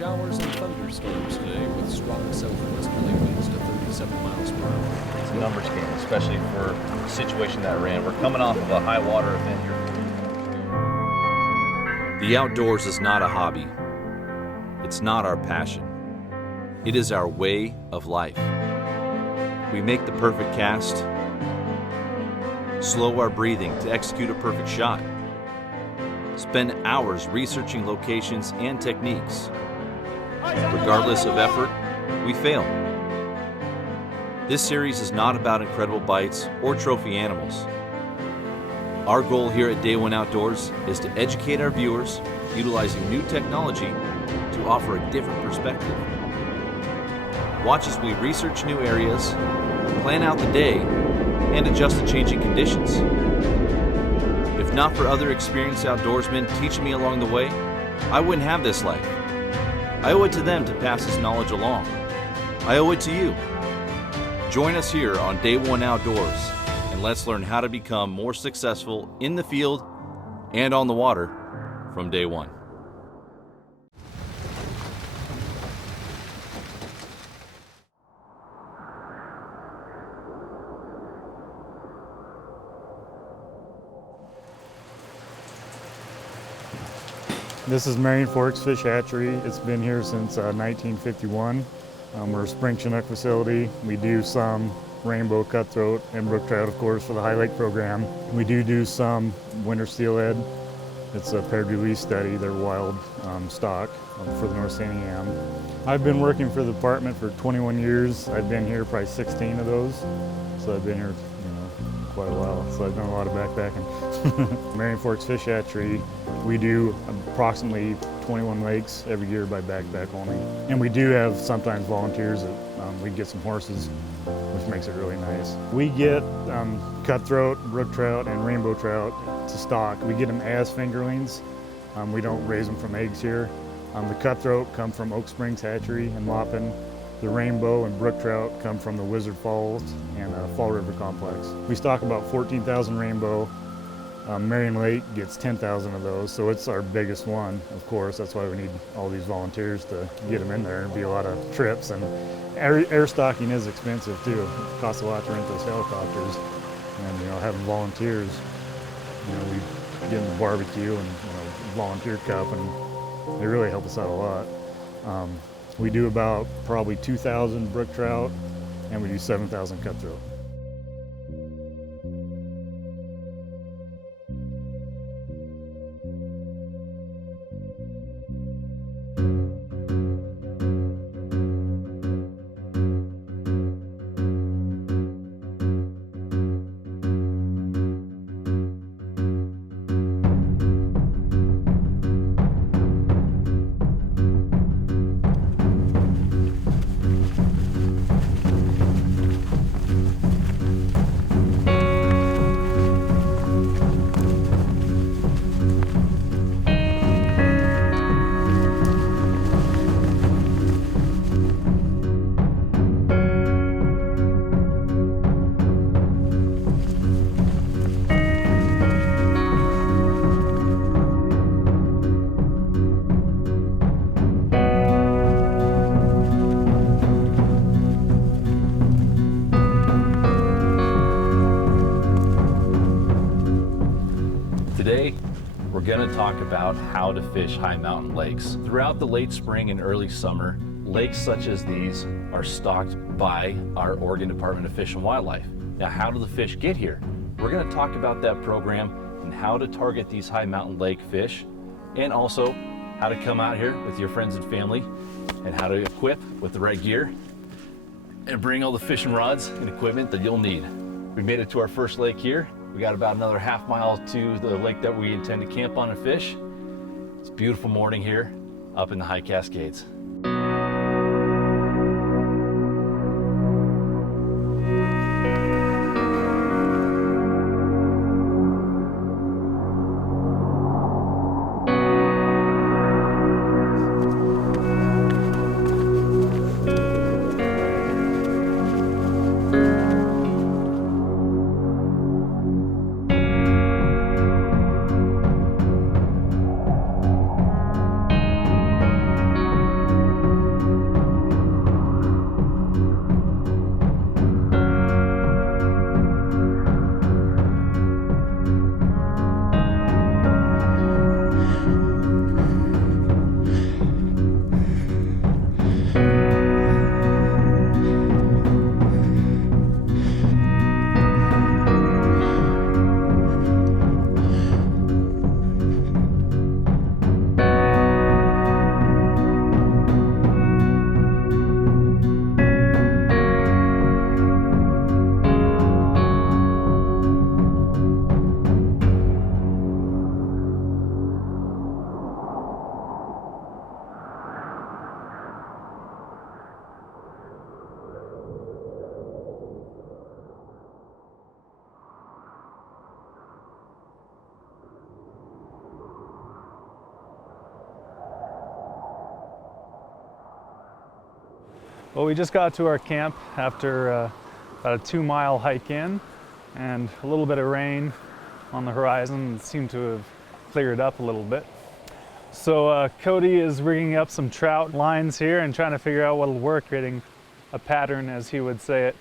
showers and thunderstorms today with strong southwesterly winds to 37 miles per hour. It's a numbers game, especially for the situation that we're in. We're coming off of a high water event here. The outdoors is not a hobby. It's not our passion. It is our way of life. We make the perfect cast, slow our breathing to execute a perfect shot, spend hours researching locations and techniques. Regardless of effort, we fail. This series is not about incredible bites or trophy animals. Our goal here at Day One Outdoors is to educate our viewers utilizing new technology to offer a different perspective. Watch as we research new areas, plan out the day, and adjust to changing conditions. If not for other experienced outdoorsmen teaching me along the way, I wouldn't have this life. I owe it to them to pass this knowledge along. I owe it to you. Join us here on Day One Outdoors, and let's learn how to become more successful in the field and on the water from day one. This is Marion Forks Fish Hatchery. It's been here since 1951. We're a spring Chinook facility. We do some rainbow, cutthroat, and brook trout, of course, for the High Lake program. We do some winter steelhead. It's a paired release study. They're wild stock for the North San Am. I've been working for the department for 21 years. I've been here probably 16 of those. So I've been here quite a while. So I've done a lot of backpacking. Marion Forks Fish Hatchery, we do approximately 21 lakes every year by backpack only. And we do have sometimes volunteers that we get some horses, which makes it really nice. We get cutthroat, brook trout, and rainbow trout to stock. We get them as fingerlings. We don't raise them from eggs here. The cutthroat come from Oak Springs Hatchery in Maupin. The rainbow and brook trout come from the Wizard Falls and Fall River Complex. We stock about 14,000 rainbow. Marion Lake gets 10,000 of those, so it's our biggest one, of course. That's why we need all these volunteers to get them in there. It'd be a lot of trips, and air stocking is expensive too. It costs a lot to rent those helicopters, and having volunteers, we get them the barbecue and volunteer cup, and they really help us out a lot. We do about probably 2,000 brook trout, and we do 7,000 cutthroat. Today, we're going to talk about how to fish high mountain lakes. Throughout the late spring and early summer, lakes such as these are stocked by our Oregon Department of Fish and Wildlife. Now, how do the fish get here? We're going to talk about that program and how to target these high mountain lake fish, and also how to come out here with your friends and family, and how to equip with the right gear and bring all the fishing rods and equipment that you'll need. We made it to our first lake here. We got about another half mile to the lake that we intend to camp on and fish. It's a beautiful morning here up in the high Cascades. Well, we just got to our camp after about a 2-mile hike in, and a little bit of rain on the horizon. It seemed to have cleared up a little bit. So Cody is rigging up some trout lines here and trying to figure out what'll work, creating a pattern, as he would say it,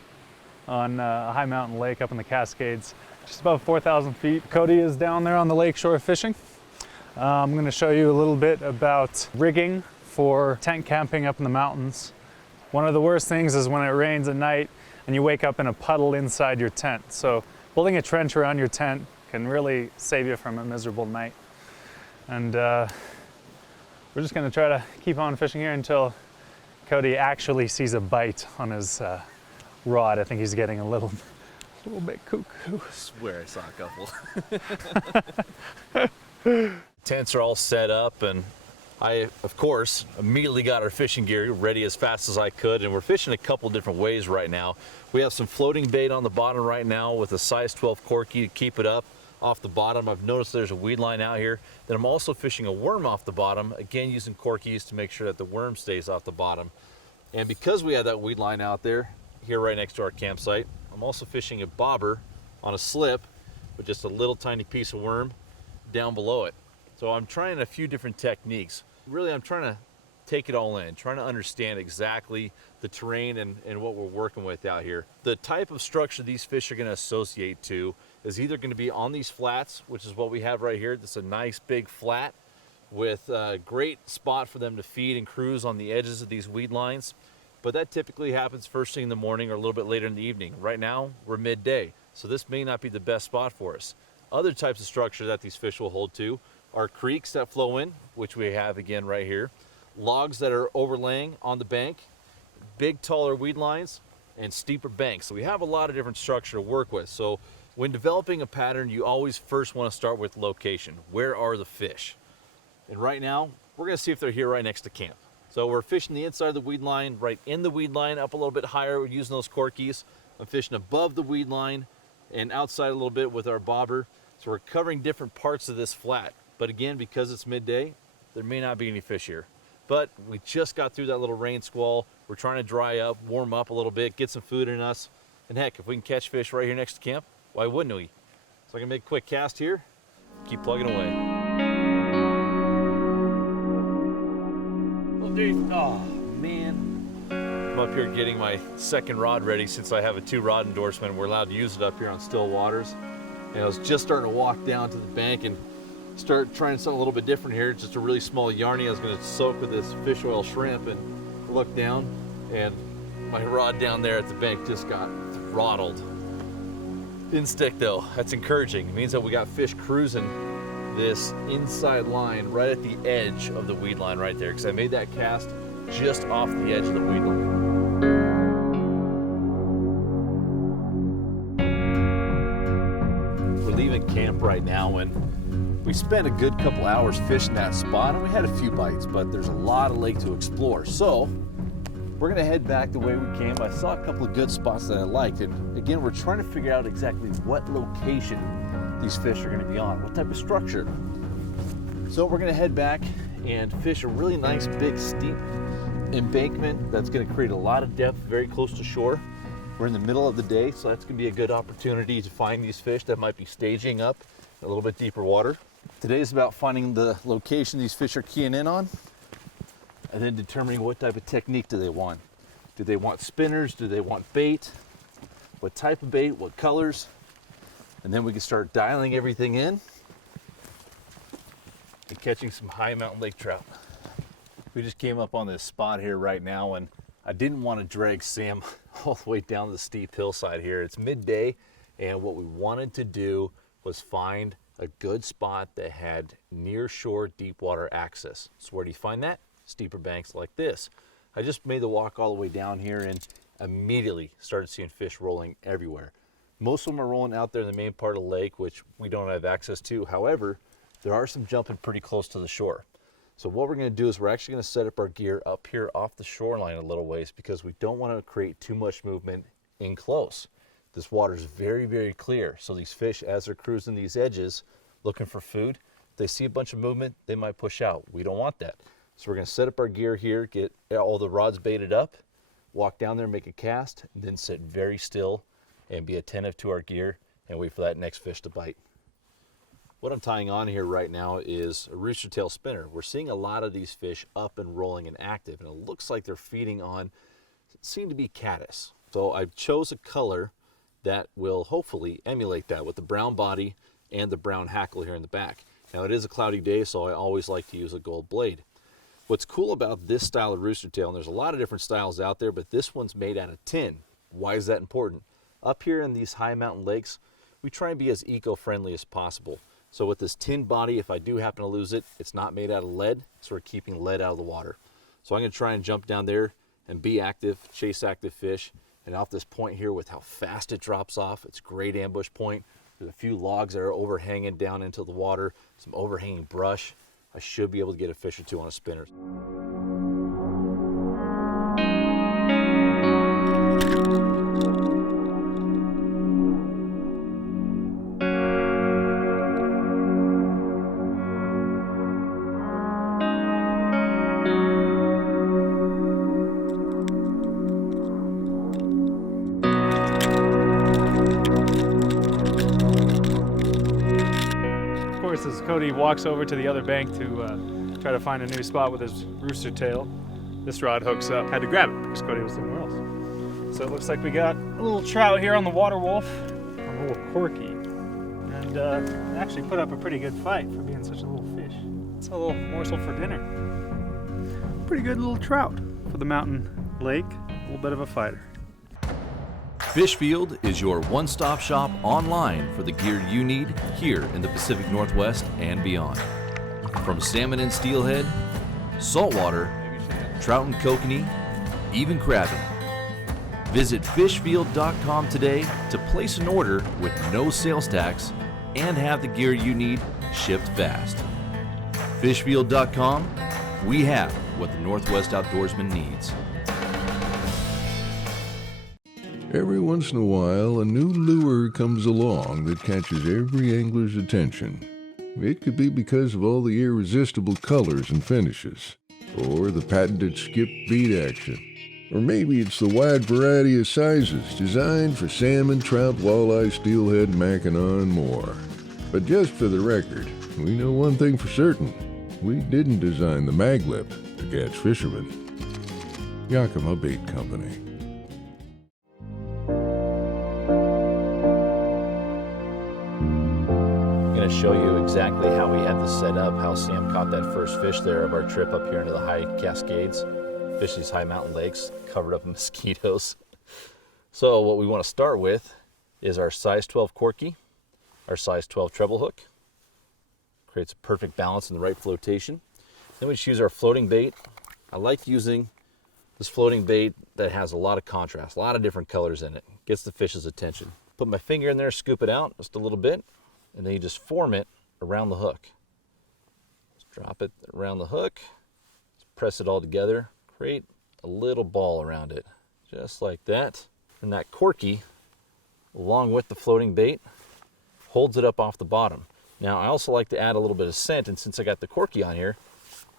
on a high mountain lake up in the Cascades, just above 4,000 feet. Cody is down there on the lake shore fishing. I'm going to show you a little bit about rigging for tent camping up in the mountains. One of the worst things is when it rains at night and you wake up in a puddle inside your tent. So building a trench around your tent can really save you from a miserable night. And we're just going to try to keep on fishing here until Cody actually sees a bite on his rod. I think he's getting a little bit cuckoo. I swear I saw a couple. Tents are all set up, and I, of course, immediately got our fishing gear ready as fast as I could, and we're fishing a couple different ways right now. We have some floating bait on the bottom right now with a size 12 corky to keep it up off the bottom. I've noticed there's a weed line out here. Then I'm also fishing a worm off the bottom, again using corkies to make sure that the worm stays off the bottom. And because we have that weed line out there, here right next to our campsite, I'm also fishing a bobber on a slip with just a little tiny piece of worm down below it. So I'm trying a few different techniques. Really, I'm trying to take it all in, trying to understand exactly the terrain and what we're working with out here. The type of structure these fish are going to associate to is either going to be on these flats, which is what we have right here. That's a nice big flat with a great spot for them to feed and cruise on the edges of these weed lines. But that typically happens first thing in the morning or a little bit later in the evening. Right now, we're midday, so this may not be the best spot for us. Other types of structure that these fish will hold to are creeks that flow in, which we have again right here, logs that are overlaying on the bank, big taller weed lines, and steeper banks. So we have a lot of different structure to work with. So when developing a pattern, you always first want to start with location. Where are the fish? And right now, we're going to see if they're here right next to camp. So we're fishing the inside of the weed line, right in the weed line, up a little bit higher. We're using those corkies. I'm fishing above the weed line and outside a little bit with our bobber. So we're covering different parts of this flat. But again, because it's midday, there may not be any fish here. But we just got through that little rain squall. We're trying to dry up, warm up a little bit, get some food in us. And heck, if we can catch fish right here next to camp, why wouldn't we? So I can make a quick cast here, keep plugging away. Oh man. I'm up here getting my second rod ready since I have a 2-rod endorsement. We're allowed to use it up here on still waters. And I was just starting to walk down to the bank and start trying something a little bit different here. Just a really small yarny I was going to soak with this fish oil shrimp, and look down, and my rod down there at the bank just got throttled. Didn't stick though. That's encouraging. It means that we got fish cruising this inside line right at the edge of the weed line right there, because I made that cast just off the edge of the weed line. We're leaving camp right now, and we spent a good couple hours fishing that spot, and we had a few bites, but there's a lot of lake to explore. So we're gonna head back the way we came. I saw a couple of good spots that I liked, and again, we're trying to figure out exactly what location these fish are gonna be on, what type of structure. So we're gonna head back and fish a really nice big steep embankment that's gonna create a lot of depth very close to shore. We're in the middle of the day, so that's gonna be a good opportunity to find these fish that might be staging up in a little bit deeper water. Today is about finding the location these fish are keying in on, and then determining what type of technique do they want. Do they want spinners? Do they want bait? What type of bait? What colors? And then we can start dialing everything in and catching some high mountain lake trout. We just came up on this spot here right now, and I didn't want to drag Sam all the way down the steep hillside here. It's midday, and what we wanted to do was find a good spot that had near shore deep water access. So where do you find that? Steeper banks like this. I just made the walk all the way down here and immediately started seeing fish rolling everywhere. Most of them are rolling out there in the main part of the lake, which we don't have access to. However, there are some jumping pretty close to the shore. So what we're gonna do is we're actually gonna set up our gear up here off the shoreline a little ways, because we don't wanna create too much movement in close. This water is very, very clear. So these fish, as they're cruising these edges, looking for food, if they see a bunch of movement, they might push out. We don't want that. So we're gonna set up our gear here, get all the rods baited up, walk down there, make a cast, and then sit very still and be attentive to our gear and wait for that next fish to bite. What I'm tying on here right now is a rooster tail spinner. We're seeing a lot of these fish up and rolling and active, and it looks like they're feeding on, seem to be caddis. So I chose a color that will hopefully emulate that with the brown body and the brown hackle here in the back. Now it is a cloudy day, so I always like to use a gold blade. What's cool about this style of rooster tail, and there's a lot of different styles out there, but this one's made out of tin. Why is that important? Up here in these high mountain lakes, we try and be as eco-friendly as possible. So with this tin body, if I do happen to lose it, it's not made out of lead, so we're keeping lead out of the water. So I'm gonna try and jump down there and be active, chase active fish. And off this point here with how fast it drops off, it's a great ambush point. There's a few logs that are overhanging down into the water, some overhanging brush. I should be able to get a fish or two on a spinner. As Cody walks over to the other bank to try to find a new spot with his rooster tail, this rod hooks up. Had to grab it because Cody was somewhere else. So it looks like we got a little trout here on the water wolf, a little corky, and actually put up a pretty good fight for being such a little fish. It's a little morsel for dinner. Pretty good little trout for the mountain lake, a little bit of a fighter. Fishfield is your one-stop shop online for the gear you need here in the Pacific Northwest and beyond. From salmon and steelhead, saltwater, trout and kokanee, even crabbing. Visit fishfield.com today to place an order with no sales tax and have the gear you need shipped fast. Fishfield.com, we have what the Northwest outdoorsman needs. Every once in a while, a new lure comes along that catches every angler's attention. It could be because of all the irresistible colors and finishes, or the patented skip beat action, or maybe it's the wide variety of sizes designed for salmon, trout, walleye, steelhead, mackinaw, and more. But just for the record, we know one thing for certain. We didn't design the maglip to catch fishermen. Yakima Bait Company. Show you exactly how we had this set up, how Sam caught that first fish there of our trip up here into the high Cascades, fish these high mountain lakes covered up in mosquitoes. So what we want to start with is our size 12 corky, our size 12 treble hook. Creates a perfect balance in the right flotation. Then we choose our floating bait. I like using this floating bait that has a lot of contrast, a lot of different colors in it. Gets the fish's attention. Put my finger in there, scoop it out just a little bit, and then you just form it around the hook. Just drop it around the hook, just press it all together, create a little ball around it, just like that. And that corky, along with the floating bait, holds it up off the bottom. Now I also like to add a little bit of scent, and since I got the corky on here,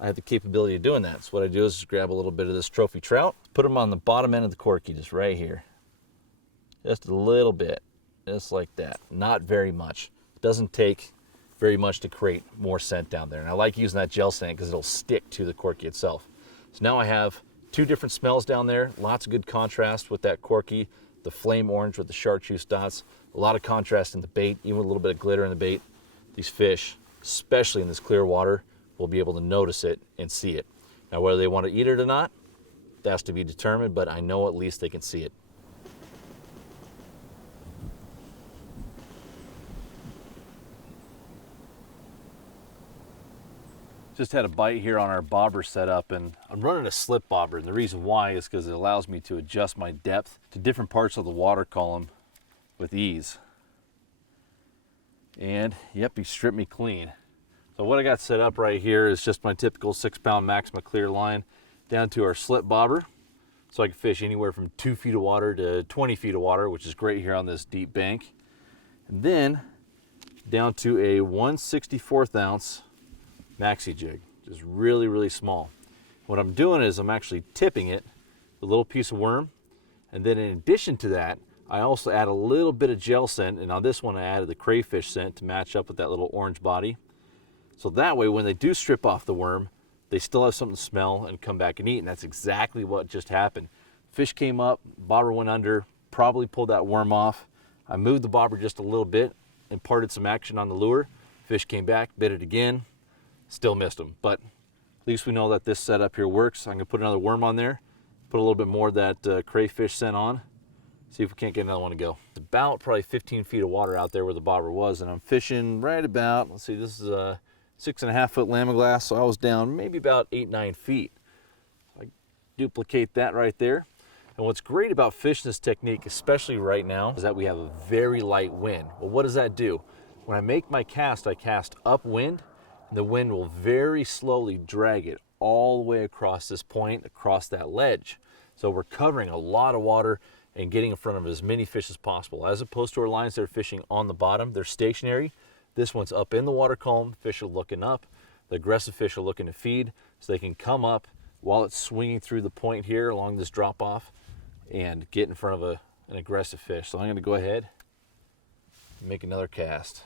I have the capability of doing that. So what I do is just grab a little bit of this trophy trout, put them on the bottom end of the corky, just right here. Just a little bit, just like that, not very much. Doesn't take very much to create more scent down there. And I like using that gel scent because it'll stick to the corky itself. So now I have two different smells down there, lots of good contrast with that corky, the flame orange with the chartreuse dots, a lot of contrast in the bait, even with a little bit of glitter in the bait. These fish, especially in this clear water, will be able to notice it and see it. Now whether they want to eat it or not, that's to be determined, but I know at least they can see it. Just had a bite here on our bobber setup, and I'm running a slip bobber, and the reason why is because it allows me to adjust my depth to different parts of the water column with ease. And yep, he stripped me clean. So what I got set up right here is just my typical 6-pound Maxima clear line down to our slip bobber. So I can fish anywhere from 2 feet of water to 20 feet of water, which is great here on this deep bank. And then down to a 1/64 ounce maxi jig, just really, really small. What I'm doing is I'm actually tipping it a little piece of worm. And then in addition to that, I also add a little bit of gel scent, and on this one I added the crayfish scent to match up with that little orange body. So that way when they do strip off the worm, they still have something to smell and come back and eat, and that's exactly what just happened. Fish came up, bobber went under, probably pulled that worm off. I moved the bobber just a little bit, imparted some action on the lure. Fish came back, bit it again, still missed him. But at least we know that this setup here works. I'm gonna put another worm on there, put a little bit more of that crayfish scent on, see if we can't get another one to go. It's about probably 15 feet of water out there where the bobber was, and I'm fishing right about, let's see, this is a 6.5 foot lamiglass, so I was down maybe about 8-9 feet. I duplicate that right there. And what's great about fishing this technique, especially right now, is that we have a very light wind. Well, what does that do? When I make my cast, I cast upwind, and the wind will very slowly drag it all the way across this point, across that ledge. So we're covering a lot of water and getting in front of as many fish as possible. As opposed to our lines that are fishing on the bottom, they're stationary. This one's up in the water column, fish are looking up. The aggressive fish are looking to feed, so they can come up while it's swinging through the point here along this drop off and get in front of an aggressive fish. So I'm gonna go ahead and make another cast.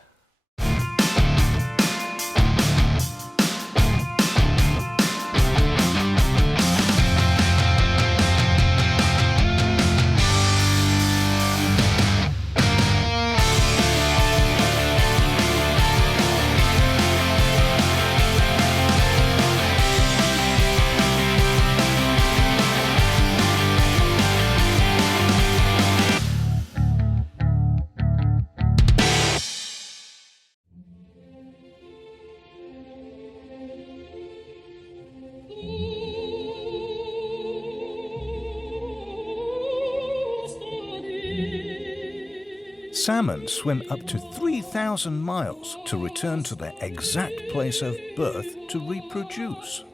Salmon swim up to 3,000 miles to return to their exact place of birth to reproduce.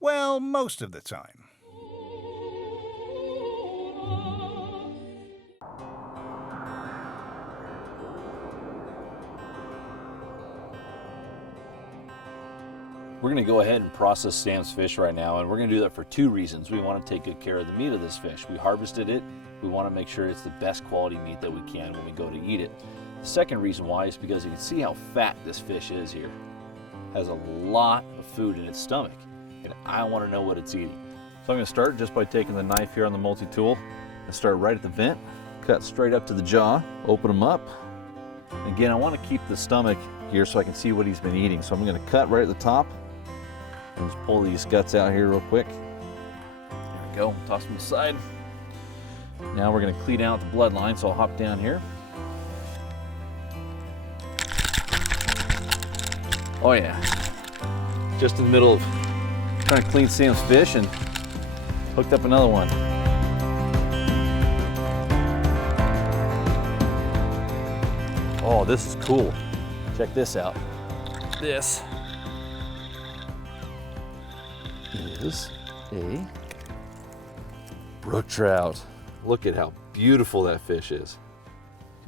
Well, most of the time. We're gonna go ahead and process Sam's fish right now, and we're gonna do that for two reasons. We wanna take good care of the meat of this fish. We harvested it, we wanna make sure it's the best quality meat that we can when we go to eat it. The second reason why is because you can see how fat this fish is here. It has a lot of food in its stomach, and I wanna know what it's eating. So I'm gonna start just by taking the knife here on the multi-tool and start right at the vent, cut straight up to the jaw, open them up. Again, I wanna keep the stomach here so I can see what he's been eating. So I'm gonna cut right at the top. Just pull these guts out here real quick. There we go, toss them aside. Now we're gonna clean out the bloodline, so I'll hop down here. Oh yeah, just in the middle of trying to clean Sam's fish and hooked up another one. Oh, this is cool. Check this out. This is a brook trout. Look at how beautiful that fish is.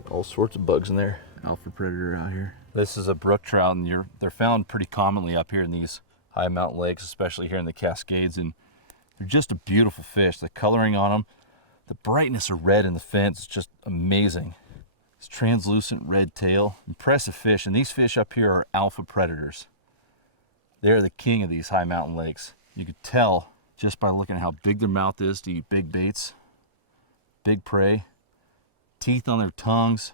All sorts of bugs in there. Alpha predator out here. This is a brook trout, and they're found pretty commonly up here in these high mountain lakes, especially here in the Cascades, and they're just a beautiful fish. The coloring on them, the brightness of red in the fin is just amazing. This translucent red tail, impressive fish, and these fish up here are alpha predators. They're the king of these high mountain lakes. You could tell just by looking at how big their mouth is to eat big baits, big prey, teeth on their tongues,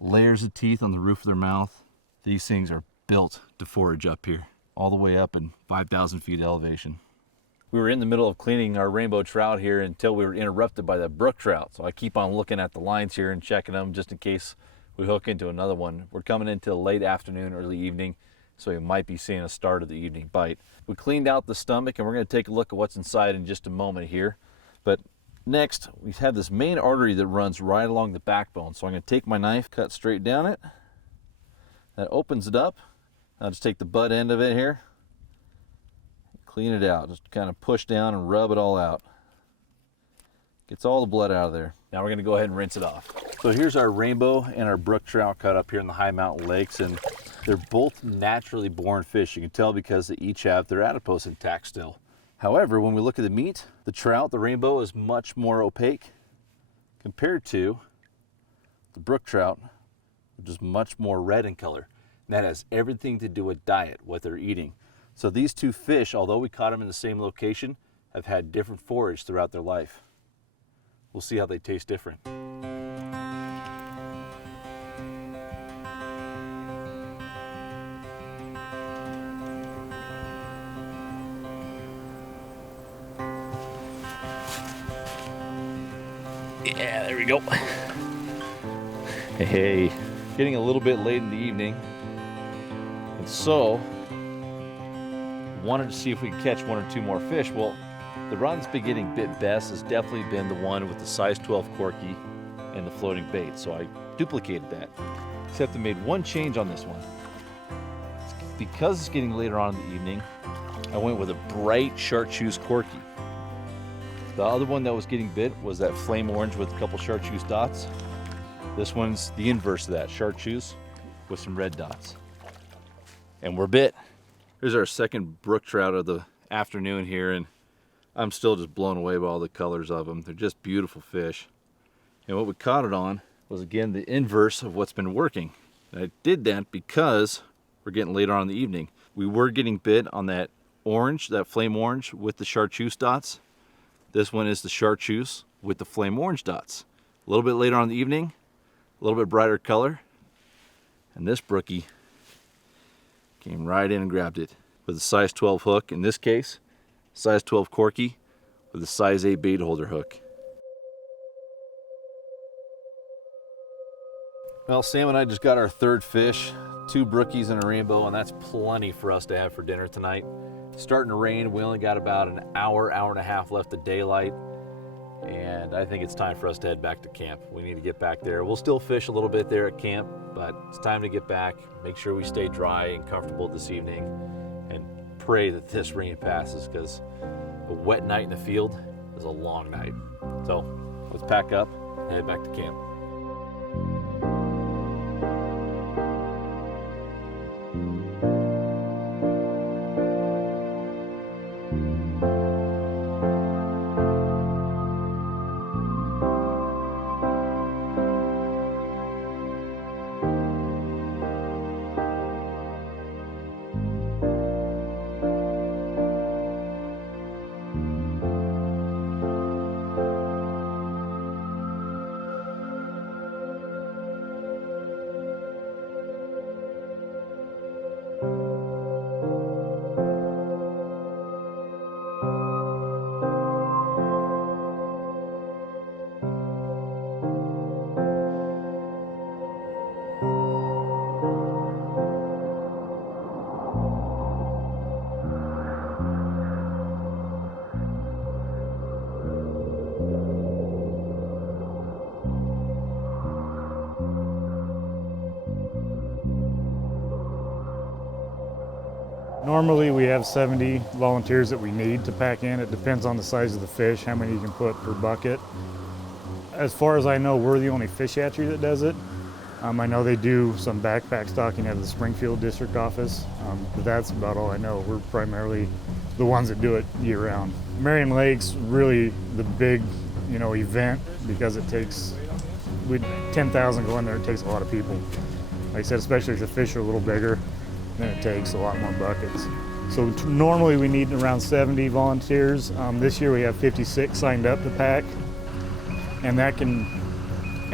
layers of teeth on the roof of their mouth. These things are built to forage up here, all the way up in 5,000 feet elevation. We were in the middle of cleaning our rainbow trout here until we were interrupted by that brook trout. So I keep on looking at the lines here and checking them just in case we hook into another one. We're coming into late afternoon, early evening, so you might be seeing a start of the evening bite. We cleaned out the stomach, and we're gonna take a look at what's inside in just a moment here. But next, we have this main artery that runs right along the backbone. So I'm gonna take my knife, cut straight down it. That opens it up. I'll just take the butt end of it here, clean it out. Just kind of push down and rub it all out. Gets all the blood out of there. Now we're gonna go ahead and rinse it off. So here's our rainbow and our brook trout cut up here in the high mountain lakes, and They're both naturally born fish. You can tell because they each have their adipose intact still. However, when we look at the meat, the trout, the rainbow, is much more opaque compared to the brook trout, which is much more red in color. And that has everything to do with diet, what they're eating. So these two fish, although we caught them in the same location, have had different forage throughout their life. We'll see how they taste different. Yeah, there we go. Hey, getting a little bit late in the evening, and so wanted to see if we could catch one or two more fish. Well, the rod that's been getting bit best has definitely been the one with the size 12 corky and the floating bait, so I duplicated that, except I made one change on this one. Because it's getting later on in the evening, I went with a bright chartreuse corky. The other one that was getting bit was that flame orange with a couple chartreuse dots. This one's the inverse of that, chartreuse with some red dots. And we're bit. Here's our second brook trout of the afternoon here, and I'm still just blown away by all the colors of them. They're just beautiful fish. And what we caught it on was, again, the inverse of what's been working. And I did that because we're getting later on in the evening. We were getting bit on that orange, that flame orange with the chartreuse dots. This one is the chartreuse with the flame orange dots. A little bit later on in the evening, a little bit brighter color. And this brookie came right in and grabbed it with a size 12 hook. In this case, size 12 corky with a size 8 bait holder hook. Well, Sam and I just got our third fish, 2 brookies and a rainbow, and that's plenty for us to have for dinner tonight. It's starting to rain. We only got about an hour, hour and a half left of daylight, and I think it's time for us to head back to camp. We need to get back there. We'll still fish a little bit there at camp, but it's time to get back, make sure we stay dry and comfortable this evening, and pray that this rain passes, because a wet night in the field is a long night. So let's pack up and head back to camp. Normally we have 70 volunteers that we need to pack in. It depends on the size of the fish, how many you can put per bucket. As far as I know, we're the only fish hatchery that does it. I know they do some backpack stocking out of the Springfield district office, but that's about all I know. We're primarily the ones that do it year round. Marion Lake's really the big, event, because it takes 10,000 go in there. It takes a lot of people. Like I said, especially if the fish are a little bigger, then it takes a lot more buckets. So normally we need around 70 volunteers. This year we have 56 signed up to pack, and that can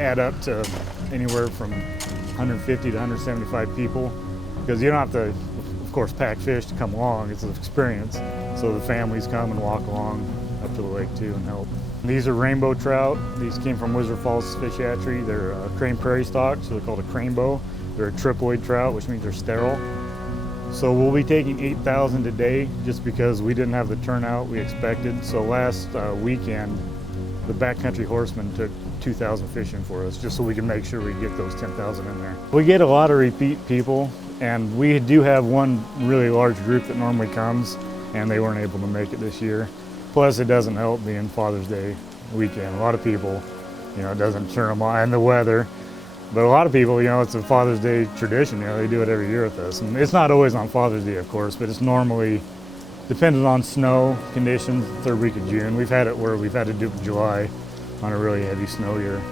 add up to anywhere from 150 to 175 people, because you don't have to, of course, pack fish to come along. It's an experience. So the families come and walk along up to the lake too and help. These are rainbow trout. These came from Wizard Falls Fish Hatchery. They're crane prairie stock, so they're called a cranebow. They're a triploid trout, which means they're sterile. So we'll be taking 8,000 today just because we didn't have the turnout we expected. So last weekend, the backcountry horsemen took 2,000 fish in for us, just so we can make sure we get those 10,000 in there. We get a lot of repeat people, and we do have one really large group that normally comes, and they weren't able to make it this year. Plus, it doesn't help being Father's Day weekend. A lot of people, it doesn't turn them on, and the weather. But a lot of people, you know, it's a Father's Day tradition, you know, they do it every year with us. And it's not always on Father's Day, of course, but it's normally dependent on snow conditions, the third week of June. We've had it where we've had to do it in July on a really heavy snow year.